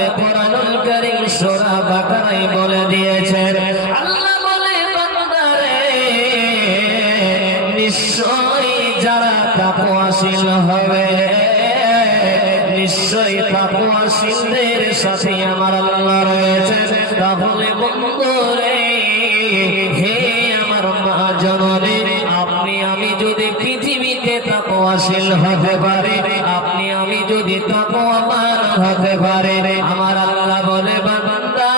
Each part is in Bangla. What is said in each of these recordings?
ভাবে কোরআনুল কারীম সূরা বাকারায় বলে দিয়েছেন। আল্লাহ বলে বান্দারে নিশ্চয়ই যারা তাকওয়াশীল হবে, নিশ্চয়ই তাকওয়াশীলদের সাথে আমার আল্লাহ রয়েছে। তাহলে বন্ধুরে, হে আমার মা জননী, আপনি আমি যদি পৃথিবীতে তাকওয়াশীল হতে পারি, আপনি আমি যদি তাকওয়াবান হতে পারি, আমার আল্লাহ বলে বান্দা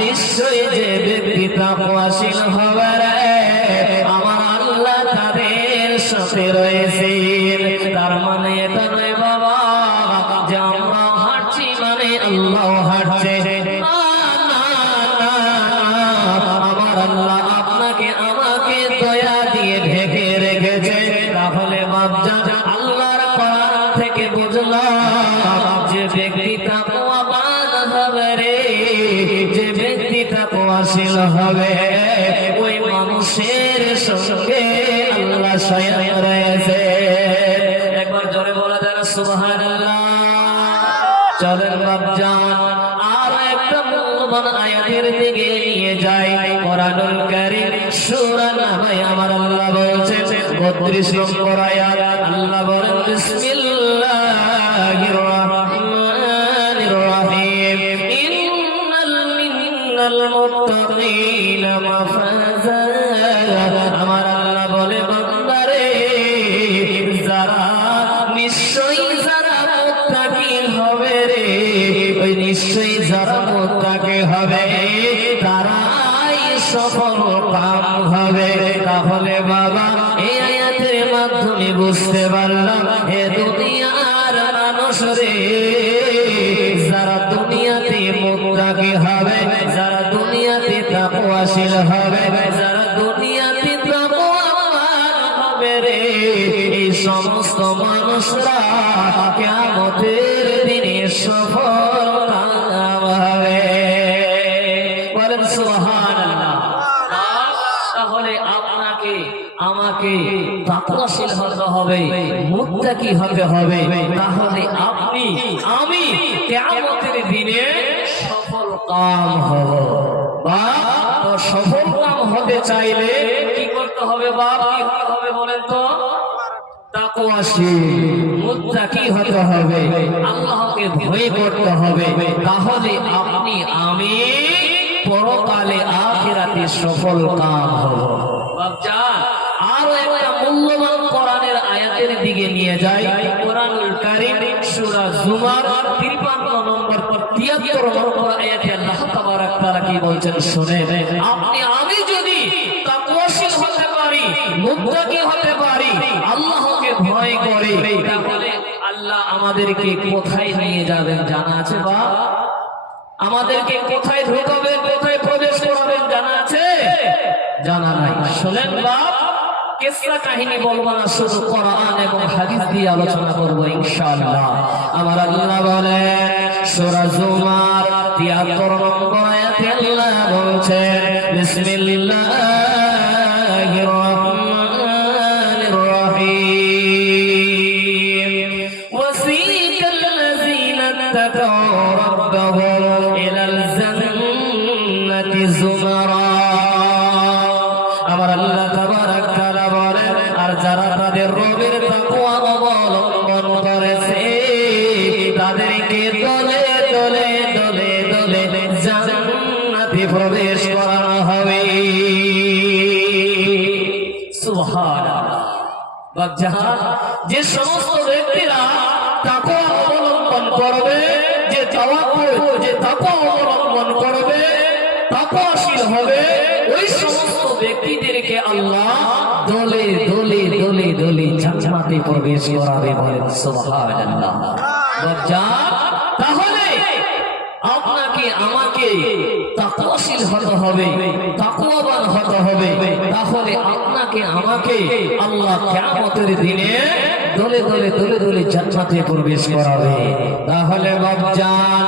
নিশ্চয়ই যে ব্যক্তি তাকওয়াশীল হবে আমার আল্লাহ তাদের সাথে রয়েছে। তার মানে এটা নয় বাবা যে আমরা হাঁটছি মানে আল্লাহ হাঁটছে, আমার আল্লাহ আপনাকে আমাকে দয়া দিয়ে ঢেকে রেখেছে। তাহলে বাপজান আল্লাহর কোরআন থেকে বুঝলাম যে ব্যক্তি তাকওয়াবান হবে রে, যে ব্যক্তি তাকওয়াশীল হবে ওই মানুষের সঙ্গে আল্লাহ স্বয়ং রয়েছে। একবার জোরে বলা যায় সুবহানাল্লাহ। চলেন বাপজান আর একটা মূল্যবান আয়াতের দিকে নিয়ে যাই। কোরআনুল কারীম সূরা নাহলে আমার আল্লাহ বলছেন 32 নম্বর আয়াত, আল্লাহ বলেন বিসমিল্লাহির রহমানির রহিম ইন্নাল মুত্তাকিনা মাফাজা। আমার আল্লাহ বলে বান্দারে যারা নিশ্চয়ই যারা মুত্তাকি হবে রে, ওই নিশ্চয়ই যারা মুত্তাকি হবে তারাই সফল কাম হবে। তাহলে বাবা এই আয়াতের মাধ্যমে বুঝতে পারলাম হে দুনিয়ার মানুষ রে, যারা দুনিয়াতে মুত্তাকি হবে, যারা দুনিয়াতে তাকওয়াশীল হবে, যারা দুনিয়াতে তাকওয়াবান হবে রে, এই সমস্ত মানুষরা কিয়ামতের দিনে সফল কাম হবে। বলেন সুবহানাল্লাহ। তাহলে আপনাকে আমাকে তাকওয়াশীল হতে হবে, মুত্তাকি হতে হবে, তাহলে আপনি আমি কিয়ামতের দিনে সফল কাম হব। বা তো সফল কাম হতে চাইলে কি করতে হবে বাপ, কি হতে হবে বলেন তো? তাকওয়াশীল মুত্তাকি হতে হবে, আল্লাহকে ভয় করতে হবে। তাহলে আপনি আমি পরকালে আখিরাতে সফল কাম হব। বাপজান আরো একটা মূল্যবান কোরআনের আয়াতের দিকে নিয়ে যাই। কোরআনুল কারীম সূরা জুমার 53 নম্বর 73 নম্বর আয়াতে আল্লাহ তাবারক তাআলা কি বলছেন শুনেন। আপনি আমি যদি তাকওয়াশীল হতে পারি, মুত্তাকি হতে পারি, আল্লাহকে ভয় করি, তাহলে আল্লাহ আমাদেরকে কোথায় নিয়ে যাবেন জানা আছে বা আমাদেরকে কোথায় ঢোকাবেন, কোথায় প্রবেশ করাবেন জানা আছে? জানা নাই। শুনেন বাপ, কিসসা কাহিনী বলবো না, শুধু কোরআন এবং হাদিস দিয়ে আলোচনা করব ইনশাআল্লাহ। আমার আল্লাহ বলেন সূরা জুমার 73 নম্বর আয়াতে আল্লাহ বলছেন বিসমিল্লাহির রহমানির রহিম ওয়াসিকাল লাযিনা তাকাউ রাব্বাহুম ইলাল জান্নাতি যুমারা। আমার আল্লাহ তাবারক তাআলা বলেন আর যারা তাদের রবের তাকওয়া অবলম্বন করেছে তাদেরকে দলে দলে দলে দলে জান্নাতে প্রবেশ করানো হবে। সুবহানাল্লাহ। বাপজান যে সমস্ত ব্যক্তিরা তাকওয়া অবলম্বন করবে, যে তাওয়াক্কুল, যে তাকওয়া অবলম্বন করবে, তাকওয়াশীল হবে, ওই সমস্ত ব্যক্তিদেরকে আল্লাহ দলে দলে দলে দলে জান্নাতে প্রবেশ করাবে। বলেন সুবহানাল্লাহ। বাপজান তাহলে আপনাকে আমাকে তাকওয়াশীল হতে হবে, তাকওয়াবান হতে হবে, তাহলে আপনাকে আমাকে আল্লাহ কিয়ামতের দিনে দলে দলে দলে দলে জান্নাতে প্রবেশ করাবে। তাহলে বাপজান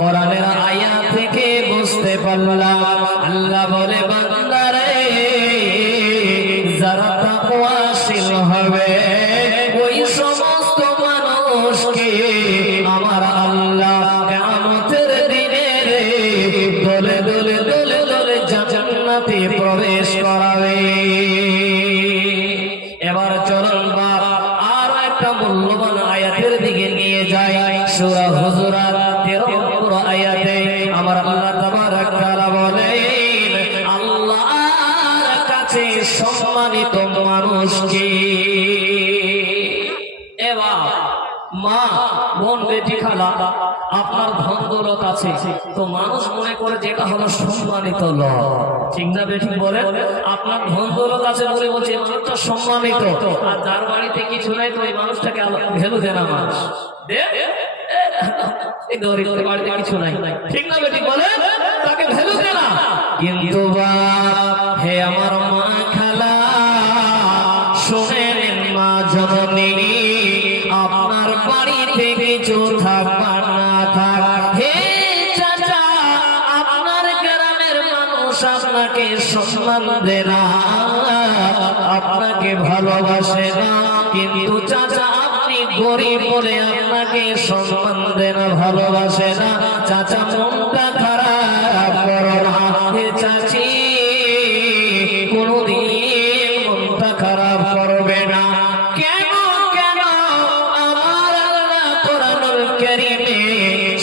কোরআনের আয়াত থেকে বুঝতে পারলাম আল্লাহ বলে বান্দারে যারা তাকওয়াশীল হবে ওই সমস্ত মানুষকে আমার মূল্যবান আয়াতের দিকে নিয়ে যায়। সূরা হুজুরাত 13 নম্বর আয়াতে আমার আল্লাহ তাবারক তাআলা বলেন, আল্লাহর কাছে সম্মানিত মানুষ কি? এবার মা, বোন, বেটি, খালা, আপনার ধন দৌলত আছে তো মানুষ মনে করে যেটা হলো সম্মানিত লোক, ঠিক না বেটি বলেন? আপনার ধন দৌলত আছে বলে বলছে এই মানুষটা সম্মানিত, আর যার বাড়িতে কিছু নাই তো ওই মানুষটাকে ভ্যালু দেয় না মানুষ। এই গরিবের বাড়িতে কিছু নাই, ঠিক না বেটি বলেন? তাকে ভ্যালু দেয় না। কিন্তু বাপ, হে আমার মা, খালা, শোনেন মা জননী, আপনার বাড়িতে কিছু থাক না থাক, হে চাচা, আপনার গ্রামের মানুষ আপনাকে সম্মান দেয় না, আপনাকে ভালোবাসে না। কিন্তু চাচা, আপনি গরিব বলে আপনাকে সম্মান দেয় না, ভালোবাসে না। চাচা, মনটা খারাপ করো না। হে চাচি, কোনদিন মনটা খারাপ করবে না। কেন কেন? আমার আল্লাহ কোরআনুল কারীমে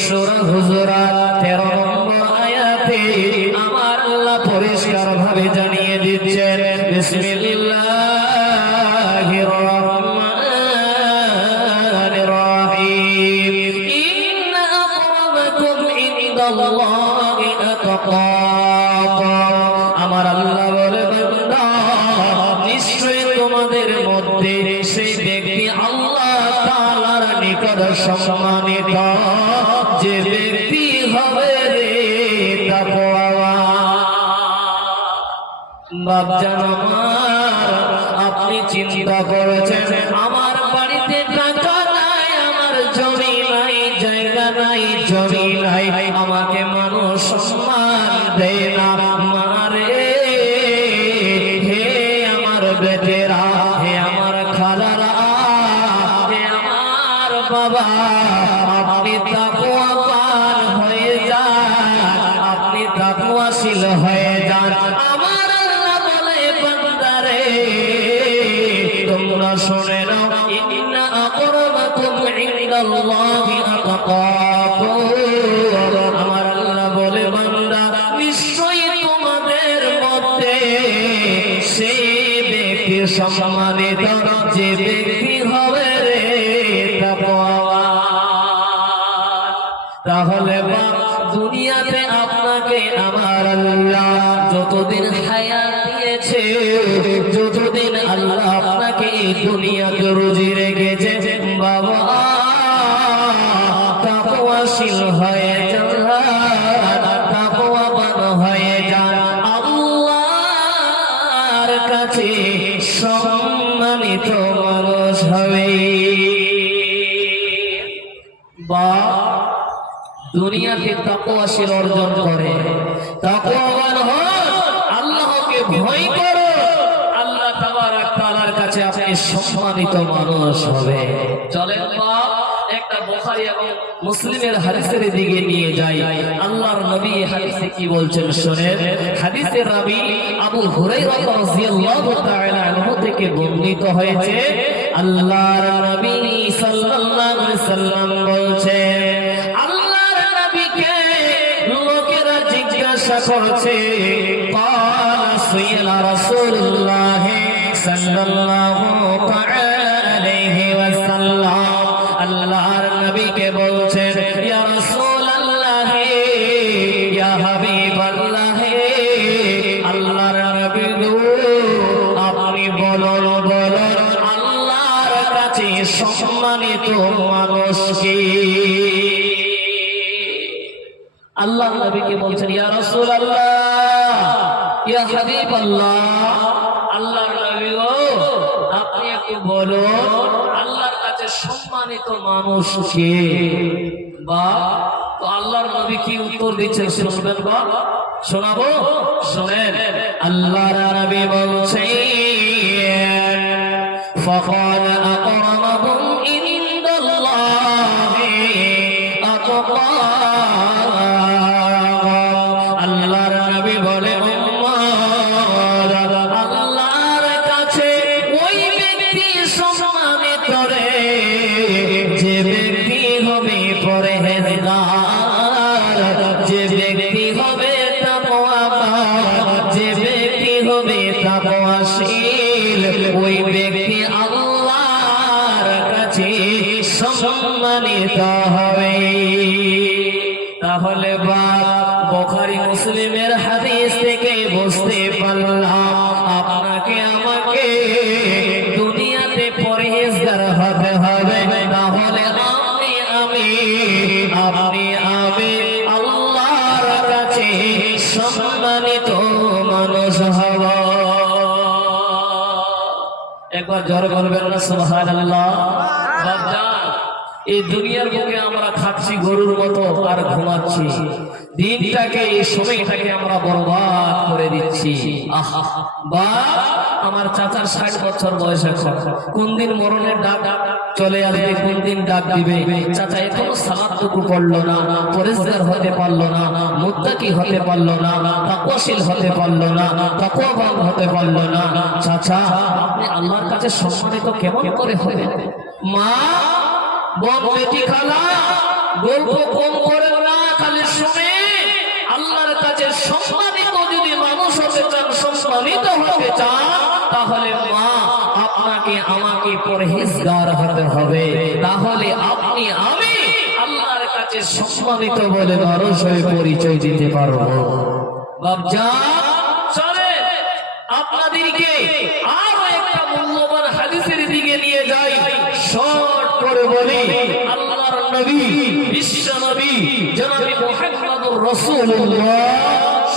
সূরা হুজুরাত 13 নম্বর আয়াতে আমার আল্লাহ পরিষ্কার ভাবে জানিয়ে দিচ্ছেন, বিসমিল্লাহির রহমানির রহিম, ইন্না আকরামাকুম ইনদাল্লাহি আতকাকুম। আমার আল্লাহ বলে, বান্দা, নিশ্চয়ই তোমাদের মধ্যে সেই ব্যক্তি আল্লাহ তাআলার নিকট সম্মানিত, যে ব্যক্তি হবে রে তাকওয়াওয়ান। বাপজান আমার, আপনি চিন্তা করেছেন আমার বাড়িতে টাকা নাই, আমার জমি নাই, জায়গা নাই, জমি নাই, আমাকে মানুষ সম্মান দেয় না। মারে, হে আমার বেটেরা, হে আমার খালারা, হে আমার বাবা, আপনি তাকওয়াবান হয়ে যান, আপনি তাকওয়াশীল হয়ে যান। আমার আল্লাহ বলে, বান্দারে, তোমরা শুনে নাও, ইন্না আকরামাকুম ইনদাল্লাহি আতকাকুম। আমার আল্লাহ বলে, বান্দা, নিশ্চয়ই তোমাদের মধ্যে সেই ব্যক্তি সম্মানিত, যে ব্যক্তি হবে রে তাকওয়াওয়ান। তাহলে বাপ, দুনিয়াতে আপনাকে আমার আল্লাহ যতদিন হায়াত দিয়েছে, যতদিন আল্লাহ আপনাকে এই দুনিয়াতে রুজি রেখেছে, বাবা, তাকওয়াশীল হয়ে যান, তাকওয়াবান হয়ে যান। আল্লাহর কাছে সম্মানিত মানুষ হবে। বা দুনিয়াতে তাকওয়াশীল অর্জন করে, তাকওয়াবান হন, আল্লাহকে ভয় করো, আল্লাহ তাবারক তাআলার কাছে আপনি সম্মানিত মানুষ হবে। চলেন বাপ, একটা বুখারী এবং মুসলিমের হাদিসের দিকে নিয়ে যাই। আল্লাহর নবী হাদিসে কি বলছেন শুনেন। হাদিসের রাবী আবু হুরায়রা রাদিয়াল্লাহু তাআলা আনহু থেকে বর্ণিত হয়েছে, আল্লাহর নবী সাল্লাল্লাহু আলাইহি সাল্লাম বলছেন, আল্লাহর নবীকে লোকেরা জিজ্ঞাসা করছে, ক্বালা ইয়া রাসূলুল্লাহ সাল্লাল্লাহু আলাইহি ওয়াসাল্লাম। আল্লাহর নবীকে বলছেন, ইয়া রাসূলুল্লাহ, ইয়া হাবিবাল্লাহ, আল্লাহর নবী গো, আপনি বলুন বলুন, আল্লাহর কাছে সম্মানিত মানুষ কি? আল্লাহ নবীকে বলছেন, ইয়া রাসূলুল্লাহ, ইয়া হাবিবাল্লাহ, আল্লাহর নবী গো, আপনি একটু বলুন, আল্লাহর কাছে সম্মানিত মানুষ কে? বা তো আল্লাহর নবী কি উত্তর দিচ্ছেন শুনবেন বা শোনাবো? শুনেন, আল্লাহর নবী বলছেন, ফাকাল আকরামুকুম ইনদাল্লাহি আতকাকুম। আল্লাহর নবী বলে, উম্মত, আল্লাহর কাছে ওই ব্যক্তি সম্মানিত রে সম্মানিত হবে। তাহলে বুখারী মুসলিমের হাদিস থেকে বুঝতে পারলাম আপনাকে আমাকে দুনিয়াতে পরহেজগার হতে হবে, তাহলে আপনি আল্লাহর কাছে সম্মানিত মানুষ হব। একবার জোরে বলবেন না সুবহানাল্লাহ। এই দুনিয়ার বুকে আমরা খাচ্ছি গরুর মতো আর ঘুমাচ্ছি, দিনটাকে এই সময়টাকে আমরা বরবাদ করে দিচ্ছি। আহা বা আমার চাচার 60 বছর বয়স এখন, কোন দিন মরণের ডাক চলে আসবে, কোন দিন ডাক দিবে। চাচা এখনো সালাতটুকু পড়লো না, পরেজগার হতে পারলো না, মুত্তাকি হতে পারলো না, তাকওয়াশীল হতে পারলো না, তাকওয়াবান হতে পারলো না। চাচা আপনি আল্লাহর কাছে সম্মানিত কেমন করে হবেন? মা বেটি খালা গল্প কম করে না, খালি শুনে আল্লাহর কাছে সম্মানিত যদি মানুষ হতে চান, সম্মানিত হতে চান, তাহলে মা আপনাকে আমাকে পরহেজগার হতে হবে, তাহলে আমি আল্লাহর কাছে সম্মানিত বলে মানুষ হয়ে পরিচয় দিতে পারবো। বাপজান চলেন আপনাদেরকে আরো একটা মূল্যবান হাদিসের দিকে নিয়ে যাই। শর্ট করে বলি, আল্লাহর নবী বিশ্ব নবী জনাবে মুহাম্মদুর রাসূলুল্লাহ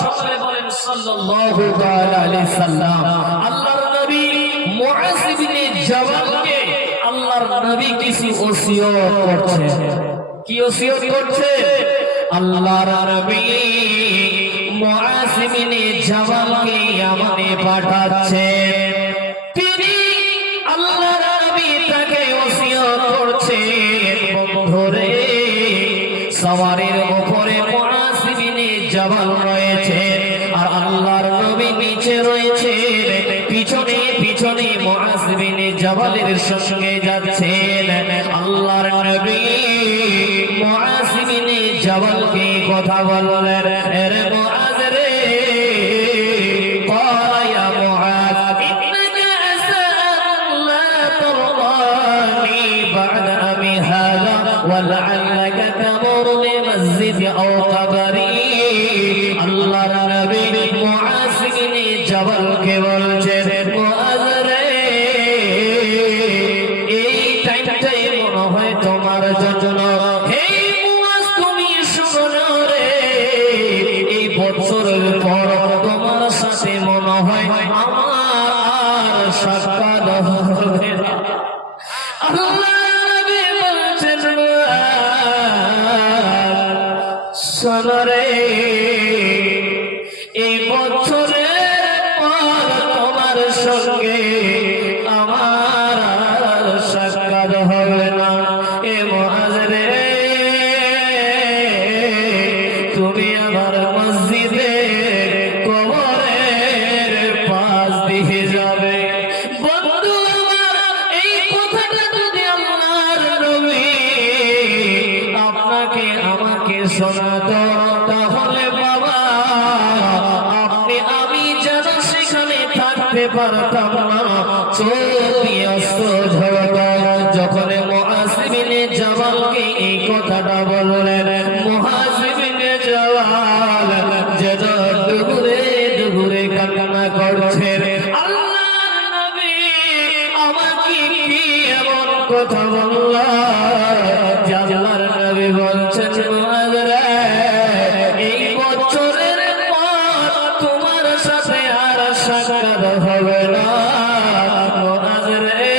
সকলে বলেন সাল্লাল্লাহু তাআলা আলাইহি সাল্লাম। আল্লাহর নবী মুআজ ইবনে জাবালকে আল্লাহর নবী কিছু ওসিয়ত করছে। কি ওসিয়ত করছে? আল্লাহর নবী মুআজ ইবনে জাবালকে ইয়ামানে পাঠাচ্ছেন। তিনি আল্লাহর নবী তাকে ওসিয়ত করছে, বন্ধুরে সওয়ারির উপরে মুআজ ইবনে জাবাল রয়েছে আর আল্লাহর নবী নিচে রয়েছে, পিছনে পিছনে মুআজ ইবনে জাবালের সঙ্গে যাচ্ছেন। আল্লাহর নবী মুআজ ইবনে জাবালকে কথা বললেন, আরে মুআজ রে ولعلك تمر بمسجد أو قبري। আল্লাহর নবী মুআজ ইবনে জাবালকে বলছেন, মুআজ রে এই টাইমটাই মনে হয় তোমার জন্য। হে মুআজ তুমি শুনো রে, এই বছরের পর তোমার সাথে মনে হয় আমার সাক্ষাৎ হবে না। আল্লাহ শোনরে এই বছরের পর তোমার সঙ্গে আমার সাক্ষাৎ হবে না। এ মুআজ রে তুমি আমার মসজিদে কবরের পাশ দিয়ে যাবে। বন্ধু আমার এই কথাটা যদি আল্লাহর নবী আপনাকে আমাকে শোনাতো, তাহলে বাবা আমি যেন সেখানে থাকতে পারতাম না, চোখ দিয়ে অশ্রু ঝরত। যখন মুআজ ইবনে জাবালকে এই কথাটা বললেন, মুআজ ইবনে জাবাল যেন ডুবুরে ডুবুরে কান্না করছেন। আল্লাহর নবী আমাকে কি এমন কথা বললেন? আল্লাহর নবী বলছেন, মুআজ রে এই বছরের পর তোমার সাথে আর সাক্ষাৎ হবে না। মুআজ রে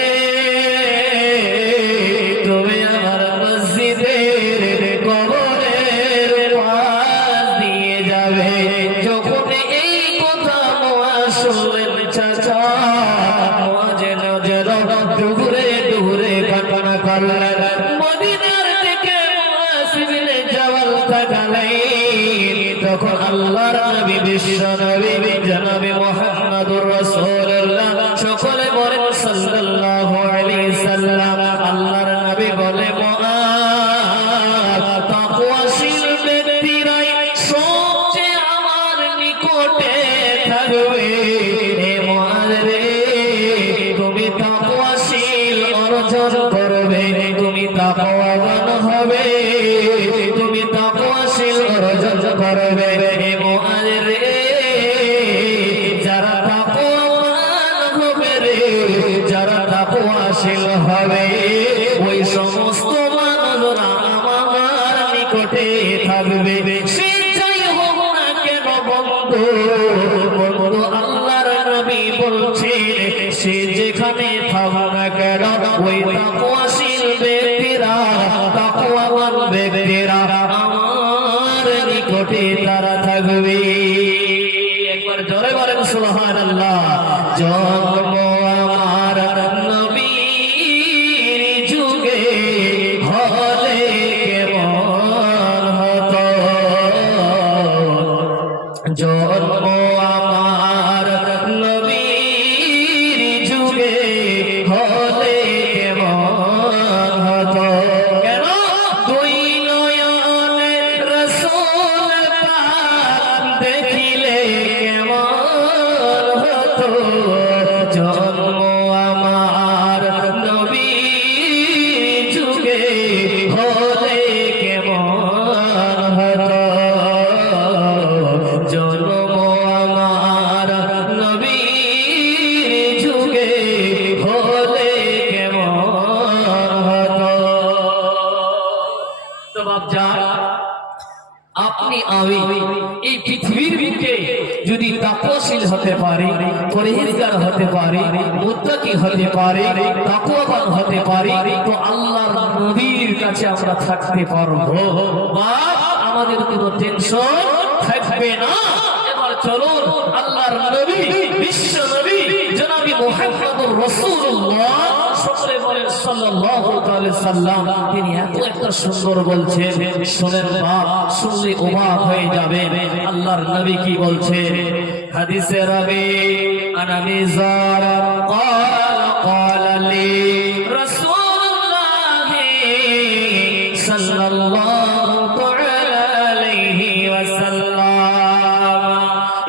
তুমি আমার মসজিদের কবরের পাশ দিয়ে যাবে। যখন এই কথা মুআজ শুনলেন, চাচা মুআজ যেন ডুবুরে ডুবুরে কান্না করলেন। মদিনার দিকে মুআজ ইবনে জাবাল তাকালেন, তখন আল্লাহর নবী বিশ্ব নবী জনাবে মুহাম্মদুর রাসূলুল্লাহ সকলে বলেন সাল্লাল্লাহু আলাইহি সাল্লাম। আল্লাহর নবী বলে, মুআজ তাকওয়াশীল ব্যক্তিরাই সবচেয়ে আমার নিকটে থাকবে। হে মুআজ রে তুমি তাকওয়াশীল অর্জন করবে, তুমি তাকওয়াবান হবে, তুমি তাকওয়াশীল অর্জন করবে। হে মুআজ রে, যারা তাকওয়াবান হবে রে, যারা তাকওয়াশীল হবে, ওই সমস্ত মানুষরা আমার নিকটে থাকবে। সে যাই হোক না কেন বন্ধু, বন্ধু আল্লাহর নবী বলছে, সে যেখানে থাকুক না কেন, ওই তাকওয়াশীল ব্যক্তিরা, তাকওয়াবান ব্যক্তিরা আমার নিকটে তারা থাকবে। একবার জোরে বলেন সুবহানাল্লাহ। জন্ম আমার নবীর যুগে হলে কেমন হতো, জন্ম আমার নবীর যুগে হলে কেমন হতো। কেন? দুই নয়নে রাসূল পাক দেখিলে কেমন হতো, জন্ম আমার নবীর যুগে হলে কেমন হতো, জন্ম আমার নবীর যুগে হলে কেমন হতো। তো বাপজান, আপনি আমি এই পৃথিবীর বুকে যদি তাকওয়াশীল হতে পারি, পরহেজগার হতে পারি, মুত্তাকি হতে পারি, তাকওয়াবান হতে পারি, তো আল্লাহর নবীর কাছে আমরা থাকতে পারবো। বাপ, আমাদের কোনো টেনশন থাকবে না। এবার চলুন আল্লাহর নবী, বিশ্ব নবী জনাবি মুহাম্মদুর রাসূলুল্লাহ, সকলে বলেন সাল্লাল্লাহু আলাইহি সাল্লাম, তিনি এত একটা সুন্দর বলছেন, শুনেন বাপ, শুনলে অবাক হয়ে যাবে। আল্লাহর নবী কি বলছেন? হাদিসে রাবি আনাবি যারা ক্বালা লি রাসূলুল্লাহ সাল্লাল্লাহু আলাইহি ওয়াসাল্লাম,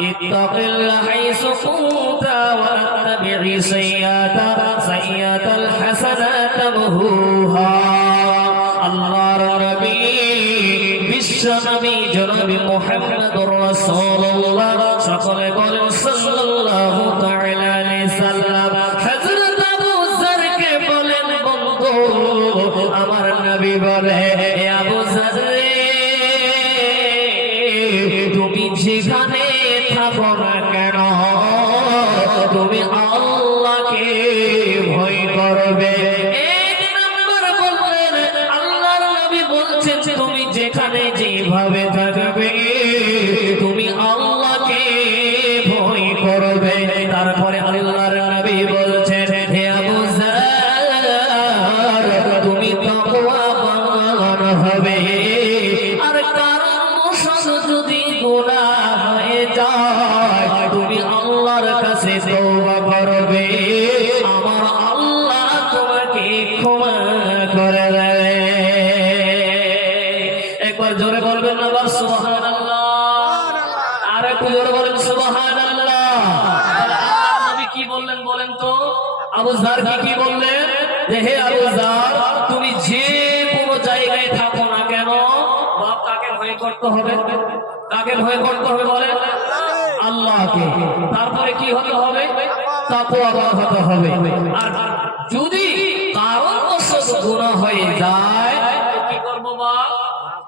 ইত্তাকিল হাইসু কুনতা ওয়া আত্তাবি'ই সাইয়্যাতাল হাসানাত তামহুহা। আল্লাহর নবী, বিশ্ব নবী জনাবি মুহাম্মদুর রাসূলুল্লাহ, সকলে বলেন সাল্লাল্লাহু তাআলা আলাইহি সাল্লাম, হযরত আবু যারকে বলেন, বন্ধু আমার নবী বলে, হে আবু যার রে, তুমি যেখানে থাকো না কেন, তুমি আল্লাহকে ভয় করবে। এক নম্বর বললেন, আল্লাহর নবী বলছেন, তুমি যেখানে যেভাবে থাকবে, তুমি আল্লাহকে ভয় করবে। তারপরে আল্লাহর নবী বলছেন, হে আবু যার, তুমি তাকওয়াবান হবে, আর কারণ যদি গুনাহ হয়ে যায়, তুমি আল্লাহর কাছে তওবা করবে, আমার আল্লাহ তোমাকে ক্ষমা করে দেবে। একবার জোরে বলবেন না বাবা সুবহানাল্লাহ, আর একটু জোরে বলেন সুবহানাল্লাহ। আল্লাহর নবী কি বললেন বলেন তো? আবু যার কি বললেন? যে হে আবু যার, তুমি যে কোনো জায়গায় থাকো না কেন, বাপ কাকে ভয় করতে হবে? কাকে ভয় করতে হবে বলেন? আল্লাহকে। তারপরে কি হতে হবে? তাকওয়াবান হতে হবে। আর যদি কারণবশত গুনাহ হয়ে যায়, কি করব বাপ?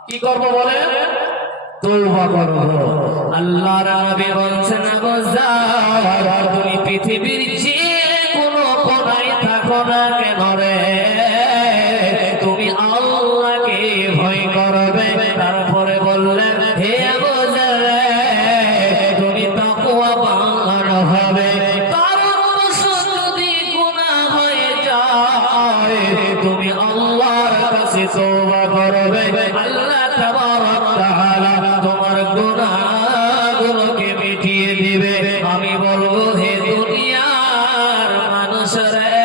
কি করব বলেন? তওবা করব। আল্লাহর নবী বলছেন, আবু যার, তুমি পৃথিবীর যে কোনো কোণায় থাকো না কেন রে, তুমি আল্লাহকে ভয় করবে। তারপরে বললেন, হে আবু যার, তুমি তাকওয়াবান হবে। কারণবশত যদি গুনাহ হয়ে যায়, তুমি আল্লাহর কাছে তওবা করবে। আল্লাহ তাবারক তাআলা তোমার গুনাহগুলোকে মিটিয়ে দিবে। আমি বলবো, হে দুনিয়ার মানুষ রে,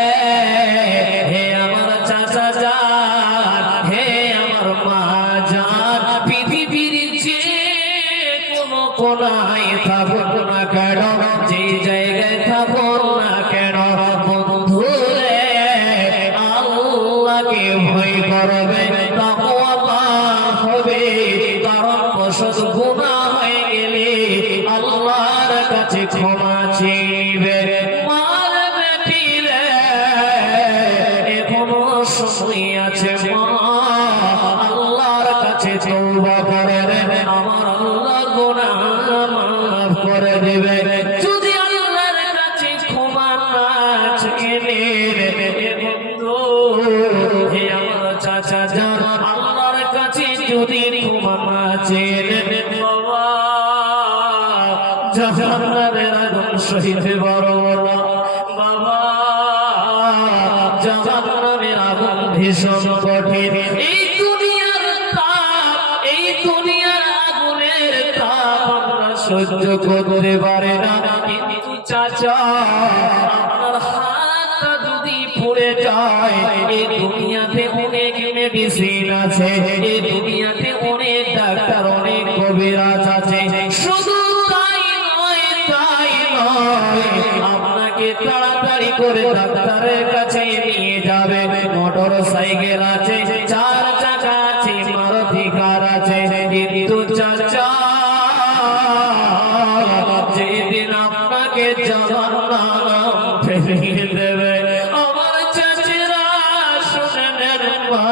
হে আমার চাচা জান, হে আমার মা জান, পৃথিবীর যে কোনো কোণায় থাকো না কেন, যে জায়গায় থাকো না কেন, বন্ধু রে, আল্লাহকে ভয় করবে। তওবা করে আমার আল্লাহ গুনাহ মাফ করে দিবে। যদি আল্লাহর কাছে ক্ষমা না চেয়ে বন্ধু হে আমার চাচা যান আল্লাহর কাছে যদি ক্ষমা না চেয়ে বাবা জাহান্নামের আগুন সহিতে পারবো না বাবা, জাহান্নামের আগুন ভীষণ কঠিন। এই দুনিয়ার তাপ, এই দুনিয়ার আগুনের তাপ আমরা সহ্য করতে পারি না। কিন্তু চাচা আপনার হাতটা যদি পুড়ে যায়, এই দুনিয়াতে অনেক মেডিসিন আছে, এই দুনিয়াতে অনেক ডাক্তার, অনেক কবিরাজ আছে। শুধু আপনাকে তাড়াতাড়ি করে ডাক্তারের কাছে নিয়ে যাবে। মোটর সাইকেল আছে, 4 চাকা আছে, মারুতি কার আছে, কিন্তু চাচা যেদিন আপনাকে জাহান্নাম ফেলিয়ে দেবে আমার চাচিরা শুনে নেন মা,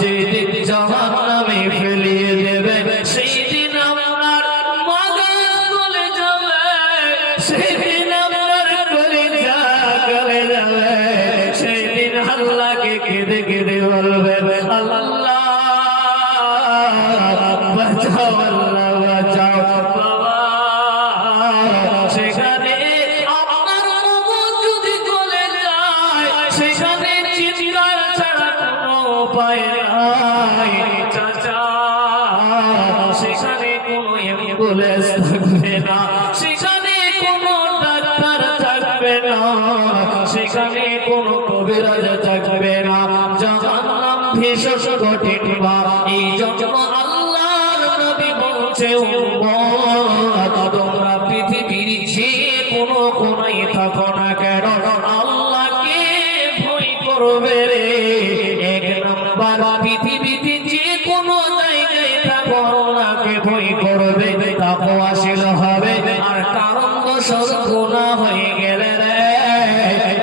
যেদিন জাহান্নামে ফেলিয়ে দেবে সেই দিন আপনার মাগজ গলে যাবে, সেদিন আল্লাহকে কেঁদে কেঁদে বলবে আল্লাহ বাঁচাও, আল্লাহ বাঁচাও বাবা। সেখানে আপনার মন যদি গলে যায়, সেখানে চিৎকার ছাড়া কোনো উপায় নাই চাচা। সেখানে কোনো অ্যাম্বুলেন্স থাকবে না, সেখানে কোনো ডাক্তার থাকবে না, সেখানে কোনো কবিরাজ থাকবে না। জাহান্নাম ভীষণ কঠিন বাবা। এই জন্য আল্লাহর নবী বলছে উম্মত তোমরা পৃথিবীর যে কোনো কোনায় থাকো না কেন আল্লাহকে ভয় করবে রে। 1 নাম্বার পৃথিবীতে যে কোনো জায়গায় থাকো আল্লাহকে ভয় করবে, তাকওয়াশীল হবে। আর কারণ দোষর গুনাহ হয়ে গেলে রে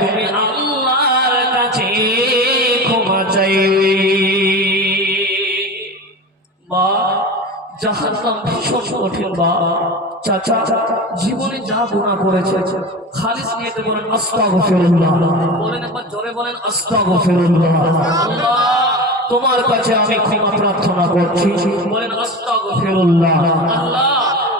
তুমি আল্লাহর কাছে ক্ষমা চাইবে। মা জাহান্নাম ভীষণ কঠিন বা চাচা জীবনে যা গুনাহ করেছে খালিস নিয়তে বলেন আস্তাগফিরুল্লাহ, বলেন একবার জোরে বলেন আস্তাগফিরুল্লাহ। আল্লাহ তোমার কাছে আমি ক্ষমা প্রার্থনা করছি, বলেন আস্তাগফিরুল্লাহ। আল্লাহ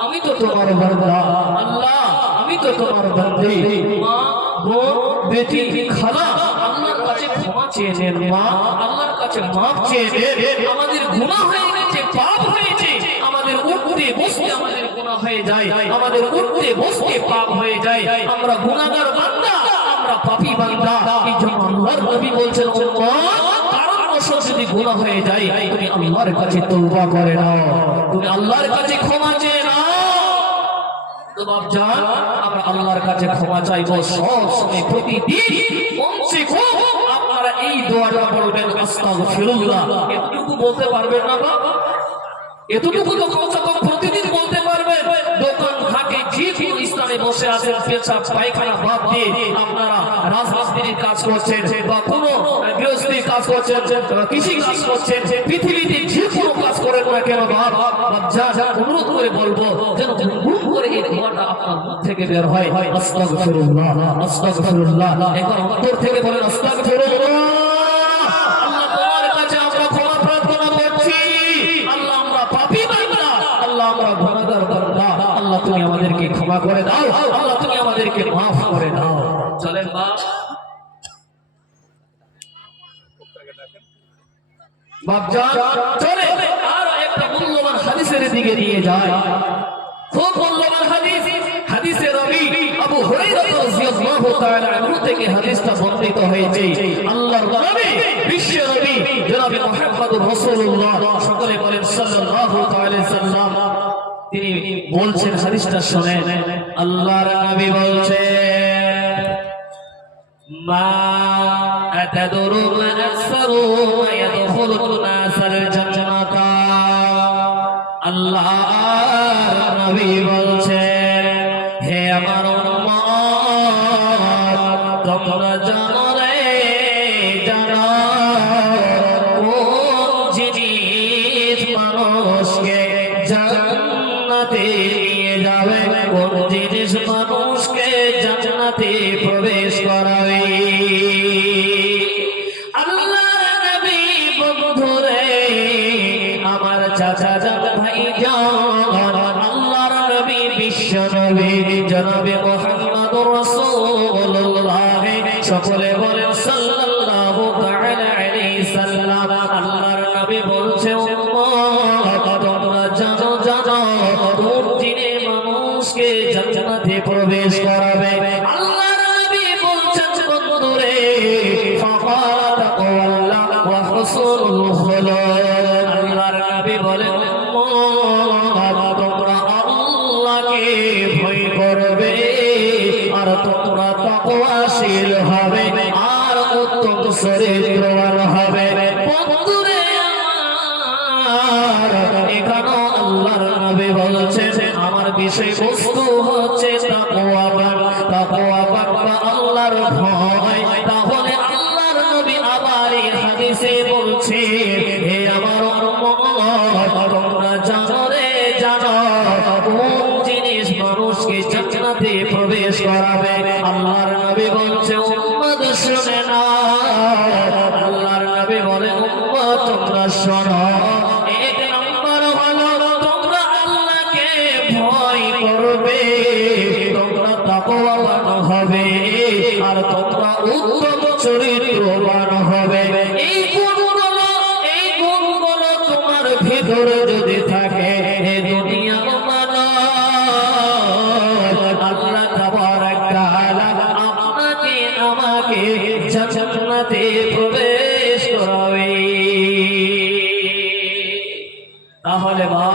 আমি তো তোমার বান্দা, আল্লাহ আমি তো তোমার বান্দি। মা বোন বেটি খালা আল্লাহর কাছে ক্ষমা চেয়ে নেন মা, আল্লাহর কাছে মাফ চেয়ে নেন। আমাদের গুনাহ হয়ে গেছে, পাপ হয়েছে, আমাদের উঠতে বসতে আমাদের গুনাহ হয়ে যায়, আমাদের উঠতে বসতে পাপ হয়ে যায়। আমরা গুনাহগার বান্দা, আমরা পাপী বান্দা। এই জন্য আল্লাহর নবী বলছেন উম্মত কারণবশত যদি গুনাহ হয়ে যায় তুমি আল্লাহর কাছে তওবা করে নাও, তুমি আল্লাহর কাছে ক্ষমা চেয়ে নাও। তো বাপজান আমরা আল্লাহর কাছে ক্ষমা চাইবো সব সময়, প্রতিদিন কমসে কম আপনারা এই দোয়াটা পড়বেন আস্তাগফিরুল্লাহ। এতটুকু বলতে পারবেন না বাবা? এতটুকু তো কমসে কম প্রতিদিন বলতে পারবেন। দোকান ঘাটে যে কোনো স্থানে বসে আছেন, পেশাব পায়খানা বাদ দিয়ে আপনারা রাজমিস্ত্রির কাজ করছেন বা কোনো গৃহস্থির কাজ করছেন, কৃষি কাজ করছেন, পৃথিবীতে যে কোনো কাজ করেন না কেন বাপজান অনুরোধ করে বলবো যেন গুণ করে এই দোয়াটা আপনার মুখ থেকে বের হয় আস্তাগফিরুল্লাহ আস্তাগফিরুল্লাহ। একবার অন্তর থেকে বলেন আস্তাগফিরুল্লাহ। আল্লাহ তোমার কাছে আমরা ক্ষমা প্রার্থনা করছি। আল্লাহ আমরা পাপী বান্দা, আল্লাহ আমরা গুনাহগার বান্দা। আল্লাহ তুমি আমাদেরকে ক্ষমা করে দাও, আল্লাহ তুমি আমাদেরকে মাফ করে দাও। চলেন বাপজান চলে আর একটা মূল্যবান হাদিসের দিকে নিয়ে যায়। খুব মূল্যবান হাদিস, হাদিসে নবী আবু হুরায়রা রাদিয়াল্লাহু তাআলা আনহু থেকে হাদিসটা বর্ণিত হয়েছে। আল্লাহর নবী বিশ্ব নবী জনাবে মুহাম্মদুর রাসূলুল্লাহ সকলে বলেন সাল্লাল্লাহু আলাইহি সাল্লাম, তিনি বলছেন হাদিসটা শুনেন। আল্লাহর নবী বলছেন মা আতাদরু মান আকসারু ইয়াদখুলুন নাসাল জান্নাতা। আল্লাহর নবী বলছেন হে আমার উম্মত তোমরা জানো রে, জানো কোন জিনিস মানুষ জান্নাতে নিয়ে যাবে, কোন জিনিস মানুষকে জান্নাতে প্রবেশ করাবে। আল্লাহর নবী বন্ধুরে আমার চাচা জান ভাই জান, আল্লাহর নবী বিশ্ব নবী জনাবে মুহাম্মদুর রাসূলুল্লাহ, সকলে বলেন সাল্লাল্লাহু তাআলা আলাইহি সাল্লাম। আল্লাহর নবী বলছে উম্মত তোমরা জানো জানো কোন জিনিস মানুষকে জান্নাতে প্রবেশ করাবে। আল্লাহর নবী বলছেন বন্ধুরে ফাকাত তাকওয়াল্লাহ ওয়া হুসনুল খুলুক। আল্লাহর নবী বলেন উম্মত তোমরা আল্লাহকে ভয় করবে আর তোমরা তাকওয়াশীল হবে আর উত্তম চরিত্রবান হবে। বন্ধুরে আমার এখানেও আল্লাহর নবী বলছেন আমার বিষয়বস্তু হচ্ছে তাকওয়াবান, তাকওয়াবান বা আল্লাহর ভয়। তাহলে আল্লাহর নবী আবার এই হাদিসে বলছে হে আমার উম্মত তোমরা জানো রে জানো কোন জিনিস মানুষকে জান্নাতে প্রবেশ করাবে। আল্লাহর নবী বলছে উম্মত শুনে না। আল্লাহর নবী বলে উম্মত তোমরা শোনো, এক নম্বর হলো তোমরা আল্লাহকে ভয় করবে, তোমরা তাকওয়াবান হবে আর তোমরা উত্তম চরিত্রবান হবে। এই গুণগুলো তোমার ভিতরে যদি থাকে এই দুনিয়া আল্লাহ তাবারাক তাআলা আপনাকে আমাকে জান্নাতে প্রবেশ করাবে। তাহলে বা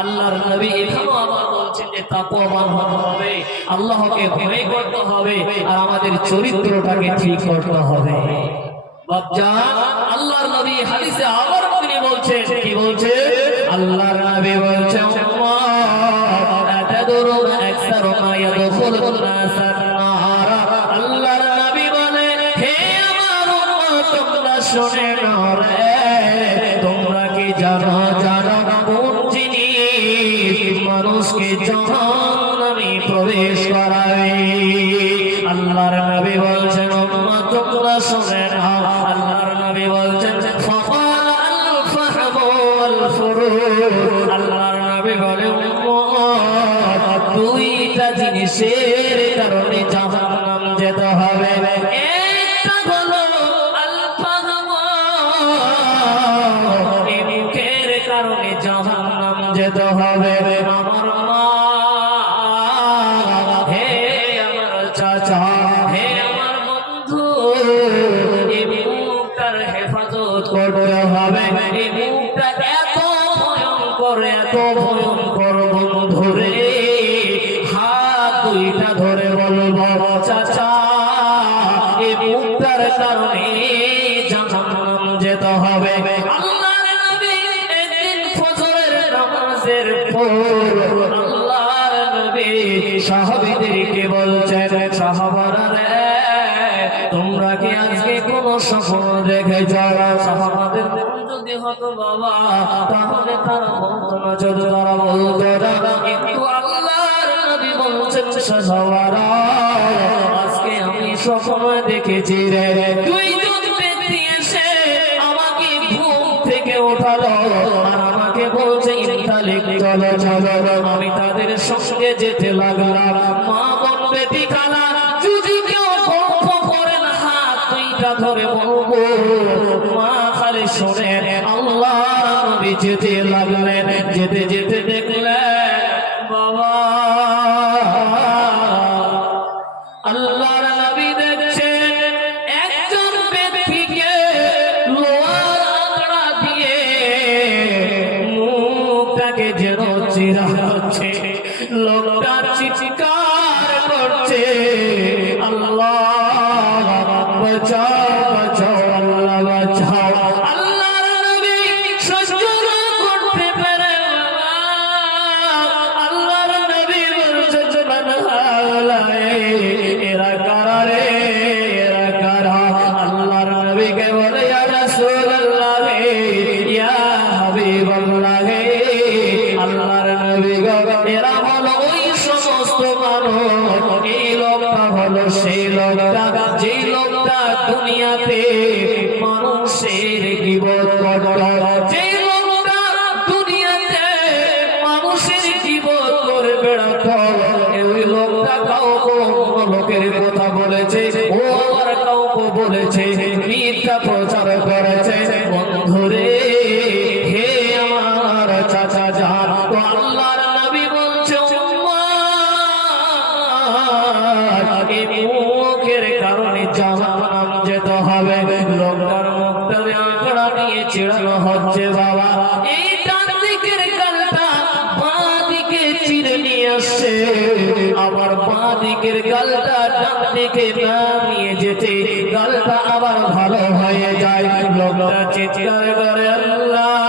আল্লাহর নবী এখানেও আবার বলছেন যে তাকওয়াবান হতে হবে, আল্লাহকে ভয় করতে হবে আর আমাদের চরিত্রটাকে ঠিক করতে হবে। বাপজান আল্লাহর নবী হাদিসে আবার তিনি বলছেন, কি বলছে? আল্লাহর নবী বলছেন উম্মাত আতাদরুন আকসারু মা ইয়াদখুলুন নাসান নার। আল্লাহর নবী বলে হে আমার উম্মত তোমরা শুনে নাও রে, তোমরা কি জানো জানো কোন জিনিস মানুষকে জাহান্নামে প্রবেশ করাবে? আল্লাহর নবী বলছেন উম্মত তোমরা শুনে নাও। আল্লাহর নবী বলছেন ফাকাল আল ফাহমু ওয়াল ফুরুজ। আল্লাহর নবী বলে উম্মত দুইটা জিনিসের কারণে জাহান্নাম যেতে হবে। একটা হলো আল ফাহমু, এই মুখের কারণে জাহান্নাম যেতে হবে। আমার মা, হে আমার চাচা, হে আমার বন্ধু, এই মুখটার হেফাজত করতে হবে। এই মুখটা এত ভয়ঙ্কর বন্ধুরে, হাত দুইটা ধরে বলবো চাচা এই মুখটার কারণে জাহান্নাম যেতে হবে। আল্লাহর নবী একদিন ফজরের নামাজের পর আল্লাহর নবী সাহাবীদেরকে বলছেন সাহাবারা রে তোমরা কি আজকে কোন স্বপ্ন দেখেছো? সাহাবাদের যদি হতো বাবা তাহলে তারা বলতো না, যদি তারা বলতো না। কিন্তু আল্লাহর নবী বলছেন সাহাবারা আজকে আমি স্বপ্ন দেখেছি রে। দুইজন ব্যক্তি এসে আমাকে ঘুম থেকে ওঠালো আর আমাকে বলছে ইনতালিক চলো চলো। আমি তাদের সঙ্গে যেতে লাগলাম। মা বোন বেটি খালা যদি কেউ গল্প করেন হাত দুইটা ধরে বলবো মা খালি শোনে। আল্লাহ নবী যেতে লাগলেন, যেতে যেতে দেখলেন বাবা আল্লাহর নবী দেখছেন একজন ব্যক্তিকে লোহার আঁকড়া দিয়ে মুখটাকে যেন চিরা হচ্ছে। লোকটা চিৎকার করছে আল্লাহ বাঁচাও বাঁচাও আল্লাহ বাঁচাও। আল্লাহর নবী সহ্য করতে পারে আল্লাহর নবী বলছেন এরা কারা রে, এরা কারা? আল্লাহর নবীকে বলে ইয়া রাসূলুল্লাহ ইয়া হাবিবাল্লাহ, আল্লাহ দল ওই লোকটা কাউকে লোকের কথা বলেছে, ও আবার কাউকে বলেছে, মিথ্যা প্রচার করেছে। বন্ধুরে হে আমার চাচা জান, তো আল্লাহর নবী বলছে উম্মত এই মুখের কারণে জাহান্নাম যেতে হবে। লোকটার মুখটা আঁকড়া নিয়ে চিড়ানো হচ্ছে বাবা। এই ডান দিকের গালটা বাঁ দিকে চিড়ে নিয়ে আসছে, আবার বাঁ দিকের গালটা ডান দিকে না নিয়ে যেতে গালটা আবার ভালো হয়ে যায়। লোকটা চিৎকার করে আল্লাহ